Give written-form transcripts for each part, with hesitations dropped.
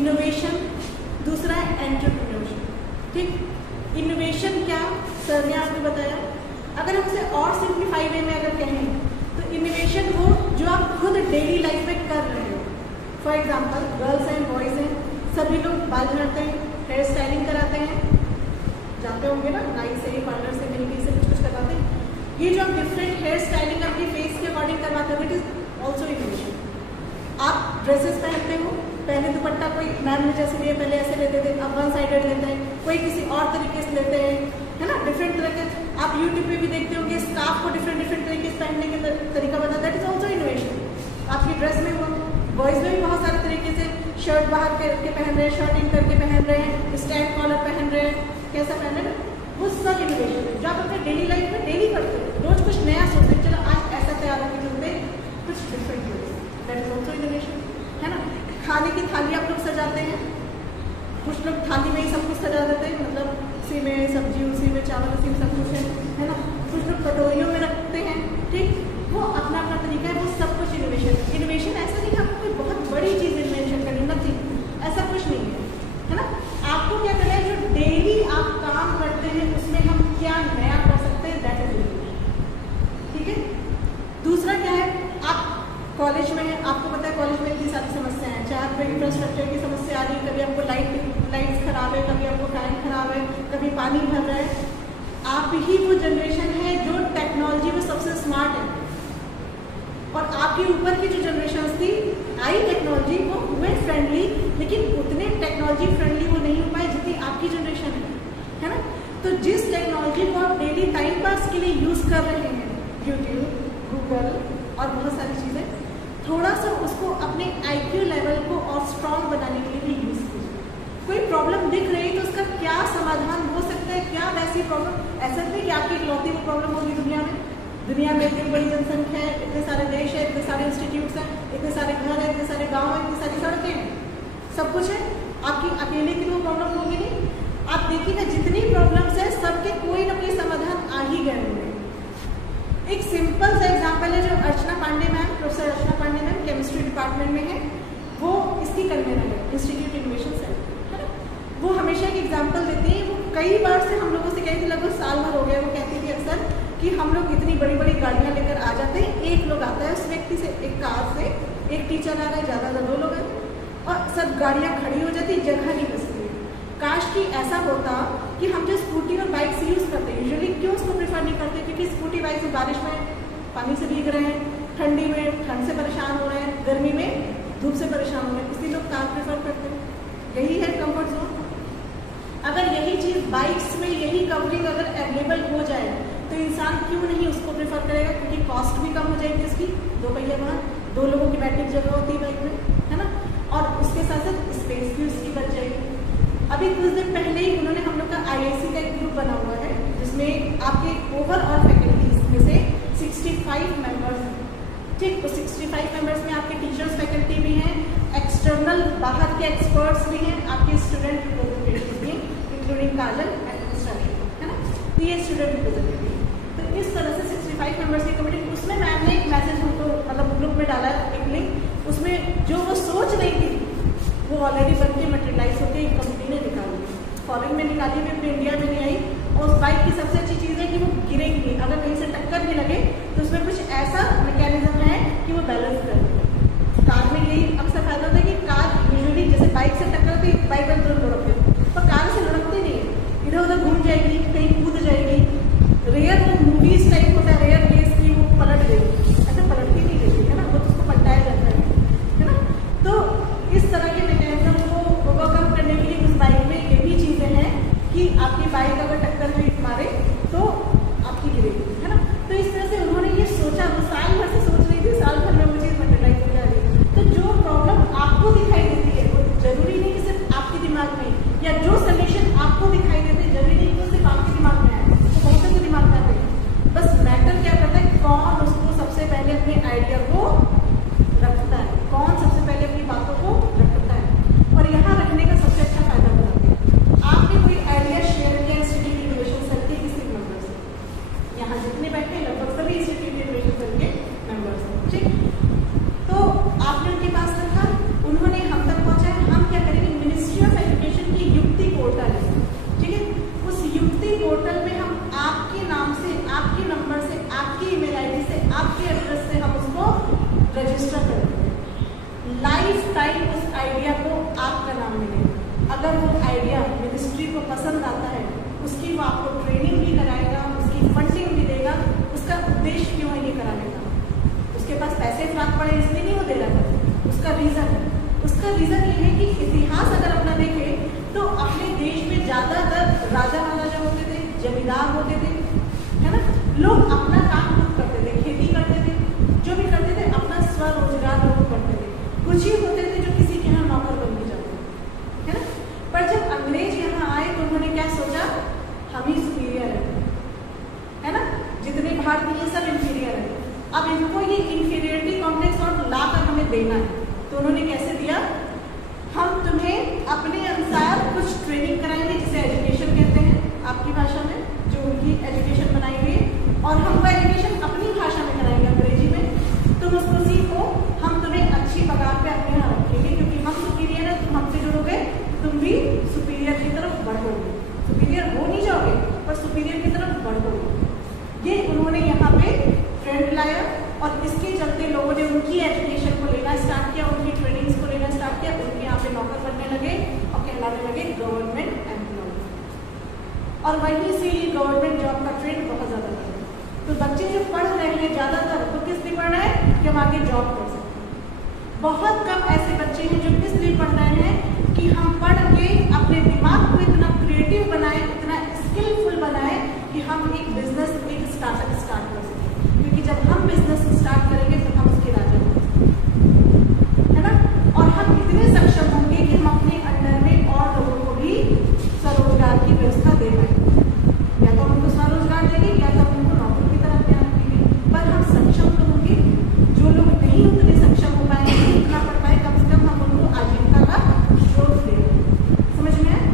Innovation, दूसरा है entrepreneurship. ठीक, इनोवेशन क्या सर ने आपको बताया। अगर हम इसे और सिंप्लीफाई वे में अगर कहें तो इनोवेशन वो जो आप खुद डेली लाइफ में कर रहे हो। For example girls and boys हैं, सभी लोग बाल बनाते हैं, हेयर स्टाइलिंग कराते हैं, जाते होंगे ना नाई से, पार्लर से, मेहंदी से, कुछ करवाते हैं। ये जो आप डिफरेंट हेयर स्टाइलिंग अपनी फेस के अकॉर्डिंग करवाते हो, इट इज ऑल्सो इनोवेशन। आप ड्रेसेस पहनते हो, पहले दुपट्टा कोई मैम ने जैसे लिए पहले ऐसे लेते थे, अब वन साइडेड लेते हैं, कोई किसी और तरीके से लेते हैं, है ना, डिफरेंट तरह के। आप यूट्यूब पे भी देखते होंगे स्कार्फ को डिफरेंट डिफरेंट तरीके से पहनने के तरीका बता, दैट इज ऑल्सो इनोवेशन। आपकी ड्रेस में वो बॉयज में भी बहुत सारे तरीके से शर्ट बाहर करके पहन रहे हैं, शर्ट इन करके पहन रहे हैं, स्टैंड कॉलर पहन रहे हैं, कैसा पहन रहे हैं, वो सब इनोवेशन है जो आप अपने डेली लाइफ में डेली करते हो। रोज कुछ नया सोचते हैं, चलो आज ऐसा तैयार होकर चलते कुछ डिफरेंट हो, दैट इज ऑल्सो इनोवेशन, है ना। खाने की थाली आप लोग सजाते हैं, कुछ लोग थाली में ही सब कुछ सजा देते हैं, मतलब उसी में सब्जी, उसी में चावल, उसी में सब कुछ है ना। कुछ लोग कटोरियों में रखते हैं, ठीक, वो अपना अपना तरीका है, वो सब कुछ इनोवेशन। इनोवेशन ऐसा नहीं कि आपको कोई बहुत बड़ी चीज़ इन्वेंशन करनी, नथिंग, ऐसा कुछ नहीं है ना। आपको क्या करना है, जो डेली आप काम करते हैं उसमें हम क्या नया कर सकते हैं, दैट इज इनोवेशन। ठीक है, दूसरा क्या है, आप कॉलेज में है, आपको पता है कॉलेज में इतनी सारी समस्याएं हैं, चाहे आपको इंफ्रास्ट्रक्चर की समस्या आ रही है, कभी आपको लाइट्स खराब है, कभी आपको फैन खराब है, कभी पानी भर रहा है। आप ही वो जनरेशन है जो टेक्नोलॉजी में सबसे स्मार्ट है, और आपके ऊपर की जो जनरेशन थी आई टेक्नोलॉजी वो हुए फ्रेंडली, लेकिन उतने टेक्नोलॉजी फ्रेंडली वो नहीं हो पाए जितनी आपकी जनरेशन है ना। तो जिस टेक्नोलॉजी को आप डेली टाइम पास के लिए यूज़ कर रहे हैं, यूट्यूब, गूगल और बहुत सारी चीज़ें, थोड़ा सा उसको अपने IQ लेवल को और स्ट्रॉन्ग बनाने के लिए भी यूज़ कीजिए। कोई प्रॉब्लम दिख रही तो उसका क्या समाधान हो सकता है, क्या वैसी प्रॉब्लम, ऐसा नहीं कि आपकी इकलौती वो प्रॉब्लम होगी दुनिया में। दुनिया में इतनी बड़ी जनसंख्या है, इतने सारे देश है, इतने सारे इंस्टीट्यूट्स हैं, इतने सारे घर हैं, इतने सारे गांव हैं, इतनी सारी सड़कें हैं, सब कुछ है। आपकी अकेले की वो प्रॉब्लम होगी नहीं। आप देखिएगा जितनी प्रॉब्लम्स है सबके कोई ना कोई समाधान आ ही गए होंगे। एक सिंपल सा एग्जाम्पल है जो अर्चना पांडे मैम, प्रोफेसर अर्चना पांडे मैम केमिस्ट्री डिपार्टमेंट में है, वो इसकी कन्वीनर है, इंस्टीट्यूट इनोवेशन से, है ना। वो हमेशा एक एग्जाम्पल देती है, वो कई बार से हम लोगों से कहती थी, लगभग साल भर हो गया, वो कहती थी अक्सर कि हम लोग इतनी बड़ी बड़ी गाड़ियाँ लेकर आ जाते हैं, एक लोग आता है उस व्यक्ति से, एक कार से, एक टीचर आ रहा है, ज़्यादा 2 लोग हैं, और सब गाड़ियाँ खड़ी हो जाती, जगह नहीं बचती। काश कि ऐसा होता कि हम जो स्कूटी और बाइक से यूज़ करते हैं, यूजुअली क्यों उसको प्रेफर नहीं करते, क्योंकि स्कूटी बाइक से बारिश में पानी से भीग रहे हैं, ठंडी में ठंड से परेशान हो रहे हैं, गर्मी में धूप से परेशान हो रहे हैं, इसलिए लोग कार प्रेफर करते हैं। यही है कंफर्ट जोन। अगर यही चीज़ बाइक्स में, यही कवरिंग अगर अवेलेबल हो जाए तो इंसान क्यों नहीं उसको प्रेफर करेगा, क्योंकि कॉस्ट भी कम हो जाएगी उसकी, 2 पहिया वाहन, 2 लोगों की बैठने की जगह होती है बाइक में, है ना, और उसके साथ साथ स्पेस भी उसकी बच जाएगी। अभी कुछ दिन पहले ही उन्होंने हम लोग का IIC का एक ग्रुप बना हुआ है, जिसमें आपके ओवरऑल फैकल्टीज में से 65 मेंबर्स हैं, ठीक। तो 65 मेंबर्स में आपके टीचर्स फैकल्टी भी हैं, एक्सटर्नल बाहर के एक्सपर्ट्स भी हैं, आपके स्टूडेंट रिप्रेजेंटेटिव भी, इंक्लूडिंग काजल एडमिनिस्ट्रेशन, है ना। तो ये स्टूडेंट रिप्रेजेंटेटिव, तो इस तरह से 65 मेंबर्स की कमेटी। उसमें मैम ने एक मैसेज हमको मतलब ग्रुप में डाला, एक लिंक, उसमें जो वो सोच रही थी वो ऑलरेडी बन के मटेरियलाइज होकर एक कंपनी ने निकाली, फॉरेन में निकाली हुई, अपने इंडिया में नहीं आई। और उस बाइक की सबसे अच्छी चीज़ है कि वो गिरेंगी, अगर कहीं से टक्कर भी लगे तो उसमें कुछ ऐसा मैकेनिज्म है कि वो बैलेंस कर देते। कार में यही अक्सर फायदा होता है कि कार यूजुअली जैसे बाइक से टक्कर होती है, बाइक में तुरंत लुढ़कते, पर कार से लुढ़कती नहीं है, इधर उधर घूम जाएगी, कहीं कूद जाएगी। रेयर वो मूवीज टाइप होता है, रेयर केस की वो पलट गई, ऐसा पलटती नहीं रहती है ना, वो तो उसको पलटाया जाता है ना। तो इस तरह के मैकेनिज्म को ओवरकम करने के लिए उस बाइक में ये भी चीज़ें हैं कि आपकी बाइक अगर टक्कर भी मारे तो आपकी गिरेगी, है ना। तो इस तरह से उन्होंने ये सोचा, वो साल भर से सोच रही थी, साल भर में वो चीज़ मटेरियलाइज हो जा रही है। तो जो प्रॉब्लम आपको दिखाई देती है वो जरूरी नहीं कि सिर्फ आपके दिमाग में, या जो सोल्यूशन आपको दिखाई देते हैं जरूरी नहीं कि वो सिर्फ आपके दिमाग में आए, तो बहुत से दिमाग में आते हैं। बस मैटर क्या करता है, कौन उसको सबसे लाइफ टाइम उस आइडिया को आपका नाम मिलेगा। अगर वो आइडिया मिनिस्ट्री को पसंद आता है, उसकी वो आपको ट्रेनिंग भी कराएगा, उसकी फंडिंग भी देगा। उसका उद्देश्य क्यों है ये कराने का? उसके पास पैसे प्राप्त पड़े इसलिए नहीं वो दे रहा था, उसका रीजन है। उसका रीजन ये है कि इतिहास अगर अपना देखें तो अपने देश में ज्यादातर राजा महाराजा होते थे, जमींदार होते थे, है ना। लोग अपना काम खुद करते थे, खेती करते थे, जो भी करते थे अपना स्वरोजगार लोग करते थे। कुछ ही होते थे जो किसी के यहाँ नौकर बन के जाते थे, है ना। पर जब अंग्रेज यहाँ आए तो उन्होंने क्या सोचा, हम ही सुपीरियर है ना, जितने भारतीय सब इंफीरियर है। अब इनको ये इंफीरियरिटी कॉम्प्लेक्स और लाकर हमें देना है, तो उन्होंने कैसे दिया, हम तुम्हें अपने अनुसार कुछ ट्रेनिंग कराएंगे, जिसे एजुकेशन कहते हैं आपकी भाषा में, जो उनकी एजुकेशन बनाई हुई है, और हम वो एजुकेशन अपनी भाषा में कराएंगे, अंग्रेजी में। तुम उसको सीखो, हम तुम्हें अच्छी पगार पे अपने यहाँ रखेंगे, क्योंकि हम सुपीरियर है, तुम हमसे जुड़ोगे, तुम भी सुपीरियर की तरफ बढ़ोगे। सुपीरियर हो नहीं जाओगे पर सुपीरियर की तरफ बढ़ोगे। ये उन्होंने यहाँ पे ट्रेंड लाया, और इसके चलते लोगों ने उनकी एजुकेशन को लेना स्टार्ट किया, उनकी ट्रेनिंग्स को लेना स्टार्ट किया, उनके यहाँ पे नौकर बनने लगे और कहलाने लगे गवर्नमेंट एम्प्लॉय। और वहीं से ये गवर्नमेंट जॉब का ट्रेंड बहुत ज्यादा बढ़ गया। तो बच्चे जो पढ़ रहे हैं ज्यादातर, तो किस लिए पढ़ रहे हैं कि हम आगे जॉब कर सकते हैं। बहुत कम ऐसे बच्चे हैं जो किस लिए पढ़ रहे हैं कि हम पढ़ के अपने दिमाग को इतना क्रिएटिव बनाए, इतना स्किलफुल बनाए कि हम एक बिजनेस, एक स्टार्टअप स्टार्ट कर सकें। क्योंकि जब हम बिजनेस स्टार्ट करेंगे तो हम उसके राजा होंगे, है ना। और हम इतने सक्षम होंगे कि हम अपने अंडर में और लोगों को भी स्वरोजगार की व्यवस्था दे पाएंगे। या तो हम उनको स्वरोजगार देंगे, या तो हम उनको नौकरी की तरफ ध्यान देंगे, पर हम सक्षम तो होंगे। जो लोग नहीं उतने सक्षम हो पाएंगे, उतना पढ़ पाए, कम से कम हम उनको आजीविका का स्रोत देंगे। समझ में आए?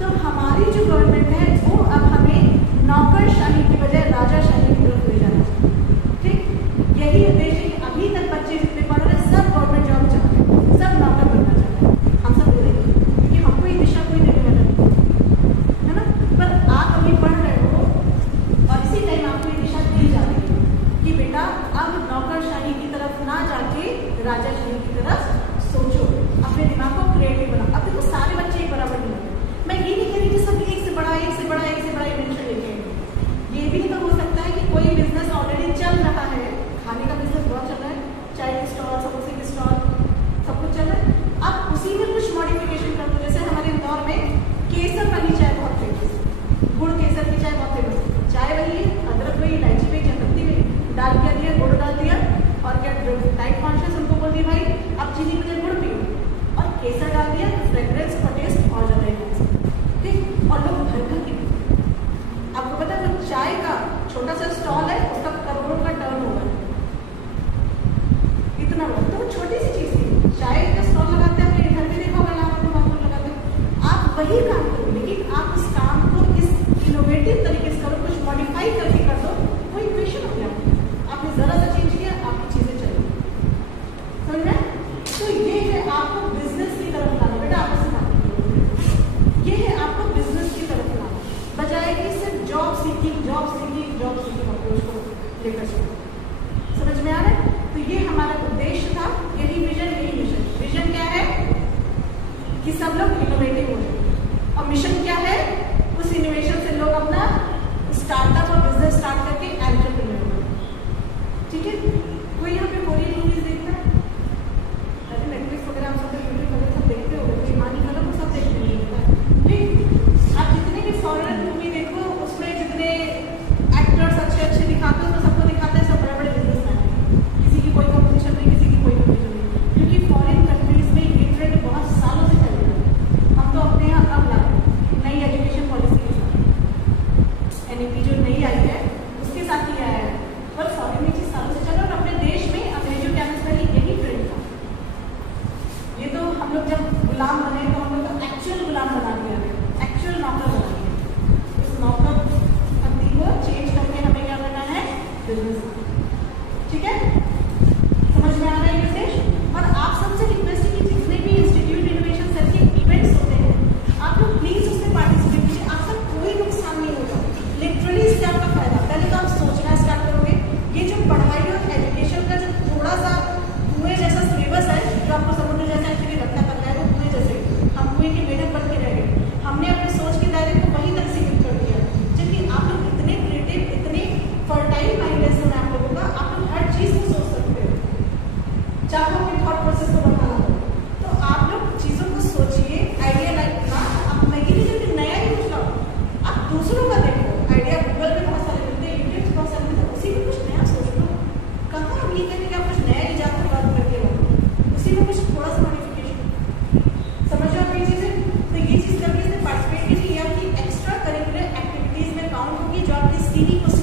तो हमारी जो गवर्नमेंट है वो अब हमें नौकरशाही की बजाय राजाशाही की तरफ ले जाना चाहिए। यही उद्देश्य है कि अभी तक बच्चे जितने पढ़ रहे हैं सब गवर्नमेंट जॉब चाहते हैं, सब नौकर बनना चाहते हैं, हम सब बोलेंगे, क्योंकि हमको ये दिशा कोई देने वाला नहीं, है ना। पर आप अभी पढ़ रहे हो और इसी टाइम आपको ये दिशा दी जा रही है कि बेटा अब नौकरशाही की तरफ ना जाके राजाशाही की तरफ सोचो, अपने दिमाग को क्रिएटिव बनाओ। अब देखो सारे बच्चे एक बराबर नहीं होते। मैं ये नहीं कह रही कि सब एक से बड़ा इन्वेंशन लेके आएंगे। ये भी तो हो सकता है कि कोई बिजनेस ऑलरेडी चल रहा है, खाने का बिजनेस बहुत चल रहा है, चाय की स्टॉल, समोसे की स्टॉल, सब कुछ चल रहा है। अब उसी में कुछ मॉडिफिकेशन कर दो। जैसे हमारे इंदौर में केसर वाली चाय बहुत फेमस है, गुड़ केसर की चाय बहुत फेमस है। चाय वही है, अदरक वही, इलायची वही, चायपत्ती वही, डाल के दिया, गुड़ डाल दिया, और क्या डाइट कॉन्शियस उनको बोल दिया भाई अब चीनी की बजाय गुड़ पियो, और केसर डाल दिया, तो फ्रेग्रेंस और टेस्ट और ज्यादा है, ठीक। और लोग भर भर के कुछ थोड़ा सा मॉडिफिकेशन, समझ लो आप ये चीजें। तो ये चीज करके इसने पार्टिसिपेट की, ये आपकी एक्स्ट्रा करिकुलर एक्टिविटीज में काउंट होगी जो आपके सीवी को